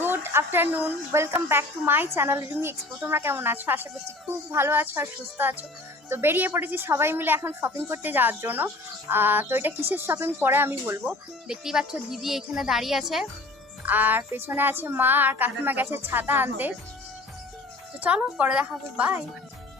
Good afternoon welcome back to my channel Rimi expo তোমরা কেমন আছো? আশা করছি খুব ভালো আছো আর সুস্থ আছো। তো বেরিয়ে পড়েছি সবাই মিলে এখন শপিং করতে যাওয়ার জন্য। তো এটা কিসের শপিং পরে আমি বলব। দেখতেই পাচ্ছ দিদি এখানে দাঁড়িয়ে আছে। আর পেছনে আছে মা আর কাকিমা গেছে ছাতা আনতে। তো চলো, পরে দেখা হবে। বাই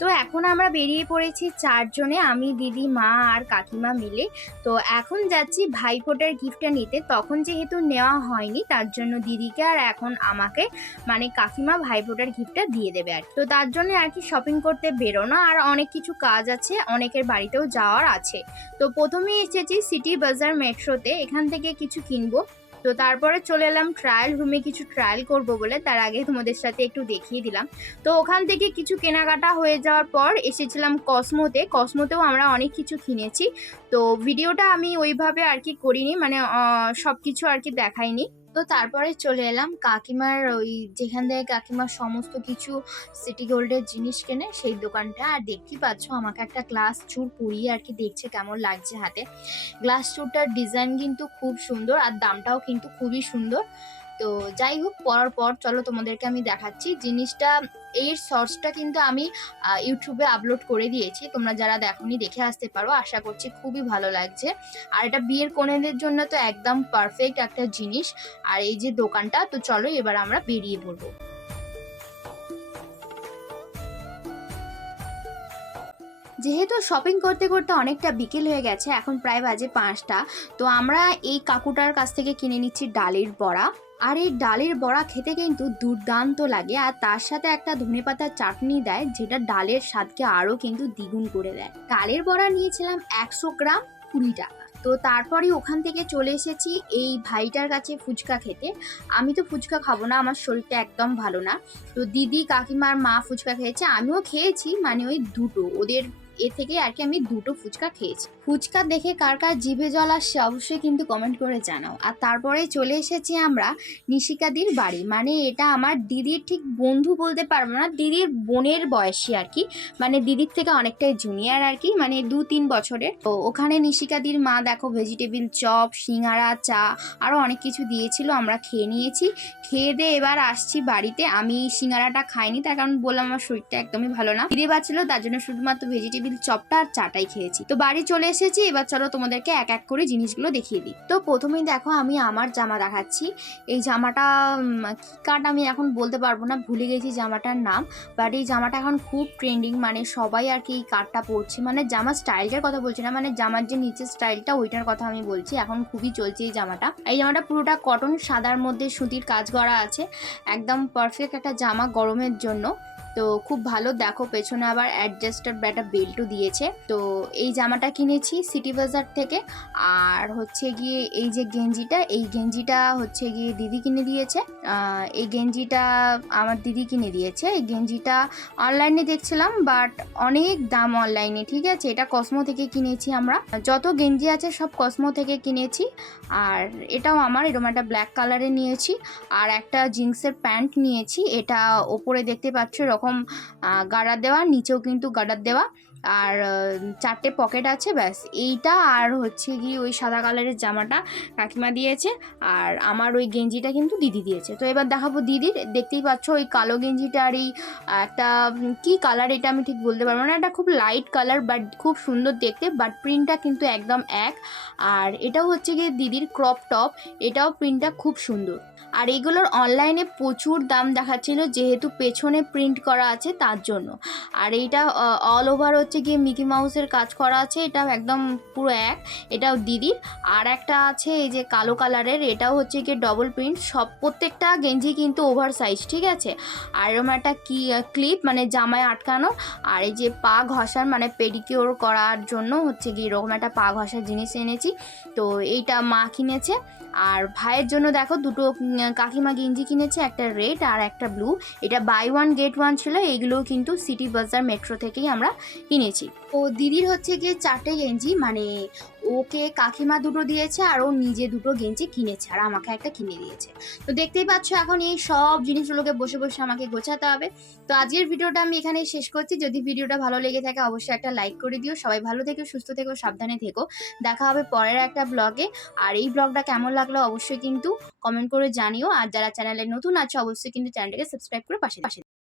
তো এখন আমরা বেরিয়ে পড়েছি চারজনে, আমি, দিদি, মা আর কাকিমা মিলে। তো এখন যাচ্ছি ভাইফোঁটার গিফটটা নিতে। তখন যেহেতু নেওয়া হয়নি, তার জন্য দিদিকে আর এখন আমাকে মানে কাকিমা ভাইফোঁটার গিফটটা দিয়ে দেবে আর তো তার জন্য আর কি শপিং করতে বেরোনো। আর অনেক কিছু কাজ আছে, অনেকের বাড়িতেও যাওয়ার আছে। তো প্রথমেই এসেছি সিটি বাজার মেট্রোতে এখান থেকে কিছু কিনবো। তো তারপরে চলে এলাম ট্রায়াল রুমে কিছু ট্রায়াল করব বলে। তার আগে তোমাদের সাথে একটু দেখিয়ে দিলাম। তো ওখান থেকে কিছু কেনাকাটা হয়ে যাওয়ার পর এসেছিলাম কসমোতে। কসমোতেও আমরা অনেক কিছু কিনেছি। তো ভিডিওটা আমি ওইভাবে আর কি করিনি মানে সব কিছু আর কি দেখাইনি। তো তারপরে চলে এলাম কাকিমার ওই যেখান থেকে কাকিমার সমস্ত কিছু সিটি গোল্ডের জিনিস কেনে, সেই দোকানটা। আর দেখতেই পাচ্ছ, আমাকে একটা গ্লাস চুর পরিয়ে আর কি দেখছে কেমন লাগছে হাতে। গ্লাস চুরটার ডিজাইন কিন্তু খুব সুন্দর, আর দামটাও কিন্তু খুবই সুন্দর। তো যাই হোক পরার পর চলো তোমাদেরকে আমি দেখাচ্ছি। জিনিসটা, এর শর্টসটা কিন্তু আমি ইউটিউবে আপলোড করে দিয়েছি। তোমরা যারা দেখোনি, দেখে আসতে পারো। আশা করছি খুবই ভালো লাগছে। আর এটা বিয়ের কোণেদের জন্য তো একদম পারফেক্ট একটা জিনিস। আর এই যে দোকানটা, তো চলো এবার আমরা বেরিয়ে পড়ব। যেহেতু শপিং করতে করতে অনেকটা বিকেল হয়ে গেছে, এখন প্রায় বাজে পাঁচটা, তো আমরা এই কাকুটার কাছ থেকে কিনে নিচ্ছি ডালের বড়া। আর এই ডালের বড়া খেতে কিন্তু দুর্দান্ত লাগে, আর তার সাথে একটা ধনেপাতার চাটনি দেয়, যেটা ডালের স্বাদকে আরও কিন্তু দ্বিগুণ করে দেয়। ডালের বড়া নিয়েছিলাম একশো গ্রাম কুড়ি টাকা। তো তারপরে ওখান থেকে চলে এসেছি এই ভাইটার কাছে ফুচকা খেতে। আমি তো ফুচকা খাব না, আমার শরীরটা একদম ভালো না। তো দিদি, কাকিমার মা ফুচকা খেয়েছে, আমিও খেয়েছি মানে ওই দুটো, ওদের এ থেকে আর কি আমি দুটো ফুচকা খেয়েছি। ফুচকা দেখে কার কার জিভে জল আসছে অবশ্যই কিন্তু কমেন্ট করে জানাও। আর তারপরে চলে এসেছি আমরা নিশিকাদির বাড়ি। মানে এটা আমার দিদির ঠিক বন্ধু বলতে পারব না, দিদির বোনের বয়সী আর কি। মানে দিদির থেকে অনেকটাই জুনিয়র আর কি মানে দু তিন বছরের। তো ওখানে নিশিকাদির মা দেখো ভেজিটেবিল চপ, সিঙ্গারা, চা আরও অনেক কিছু দিয়েছিল, আমরা খেয়ে নিয়েছি। খেয়ে দিয়ে এবার আসছি বাড়িতে। আমি সিঙ্গারাটা খাইনি, তার কারণ বললাম আমার শরীরটা একদমই ভালো না। খিদে পাচ্ছিল, তার জন্য শুধুমাত্র ভেজিটেবিল চপটা আর চাটাই খেয়েছি। তো বাড়ি চলে এসেছি, এবার চলো তোমাদেরকে এক এক করে জিনিসগুলো দেখিয়ে দিই। তো প্রথমেই দেখো আমি আমার জামা দেখাচ্ছি। এই জামাটা কি কাট আমি এখন বলতে পারব না, ভুলে গেছি জামাটার নাম। বাট এই জামাটা এখন খুব ট্রেন্ডিং মানে সবাই আর কি এই কাটটা পরছে। মানে জামার স্টাইলটার কথা বলছি না মানে জামার যে নিচের স্টাইলটা ওইটার কথা আমি বলছি। এখন খুবই চলছে এই জামাটা। এই জামাটা পুরোটা কটন সাদার মধ্যে সুতির কাজ করা আছে। একদম পারফেক্ট একটা জামা গরমের জন্য। তো খুব ভালো, দেখো পেছনে আবার অ্যাডজাস্টার একটা বেল্টও দিয়েছে। তো এই জামাটা কিনেছি সিটি বাজার থেকে। আর হচ্ছে গিয়ে এই যে গেঞ্জিটা, এই গেঞ্জিটা হচ্ছে গিয়ে দিদি কিনে দিয়েছে। এই গেঞ্জিটা আমার দিদি কিনে দিয়েছে। এই গেঞ্জিটা অনলাইনে দেখছিলাম বাট অনেক দাম অনলাইনে ঠিক আছে? এটা কসমো থেকে কিনেছি আমরা। যত গেঞ্জি আছে সব কসমো থেকে কিনেছি। আর এটাও আমার, এরকম একটা ব্ল্যাক কালারে নিয়েছি। আর একটা জিন্সের প্যান্ট নিয়েছি। এটা ওপরে দেখতে পাচ্ছ এরকম গার্ডার দেওয়া নিচেও কিন্তু গার্ডার দেওয়া। আর চারটে পকেট আছে, ব্যাস। এইটা আর হচ্ছে কি ওই সাদা কালারের জামাটা কাকিমা দিয়েছে আর আমার ওই গেঞ্জিটা কিন্তু দিদি দিয়েছে। তো এবার দেখাবো দিদির। দেখতেই পাচ্ছ ওই কালো গেঞ্জিটা আর এই একটা কী কালার এটা আমি ঠিক বলতে পারব না। এটা খুব লাইট কালার বাট খুব সুন্দর দেখতে বাট প্রিন্টটা কিন্তু একদম এক। আর এটাও হচ্ছে গিয়ে দিদির ক্রপ টপ এটাও প্রিন্টটা খুব সুন্দর। আর এগুলোর অনলাইনে প্রচুর দাম দেখাচ্ছিল যেহেতু পেছনে প্রিন্ট করা আছে তার জন্য। আর এইটা অল ওভার হচ্ছে গিয়ে মিকি মাউসের কাজ করা আছে, এটাও একদম পুরো এক। এটাও দিদির আর একটা আছে এই যে কালো কালারের, এটাও হচ্ছে গিয়ে ডবল প্রিন্ট সব প্রত্যেকটা গেঞ্জি কিন্তু ওভার সাইজ ঠিক আছে? আর এরকম একটা কি ক্লিপ মানে জামায় আটকানো। আর এই যে পা ঘষার মানে পেডিকিওর করার জন্য হচ্ছে গিয়ে এরকম একটা পা ঘষার জিনিস এনেছি। তো এইটা মা কিনেছে। আর ভাইয়ের জন্য দেখো, দুটো কাকিমা গেঞ্জি কিনেছে, একটা রেড আর একটা ব্লু এটা বাই ওয়ান গেট ওয়ান ছিল, এইগুলোও কিন্তু সিটি বাজার মেট্রো থেকেই আমরা কিনেছি ও দিদির হচ্ছে গিয়ে চারটে গেঞ্জি মানে ওকে কাকিমা দুটো দিয়েছে আর ও নিজে দুটো গেঞ্জি কিনেছে আর আমাকে একটা কিনে দিয়েছে। তো দেখতেই পাচ্ছ এখন এই সব জিনিসগুলোকে বসে বসে আমাকে গোছাতে হবে। তো আজকের ভিডিওটা আমি এখানে শেষ করছি। যদি ভিডিওটা ভালো লেগে থাকে অবশ্যই একটা লাইক করে দিও। সবাই ভালো থেকো, সুস্থ থেকো, সাবধানে থেকো। দেখা হবে পরের একটা ব্লগে। আর এই ব্লগটা কেমন লাগল অবশ্যই কিন্তু কমেন্ট করে জানিও। আর যারা চ্যানেলে নতুন আছে অবশ্যই কিন্তু চ্যানেলটাকে সাবস্ক্রাইব করে পাশে পাশে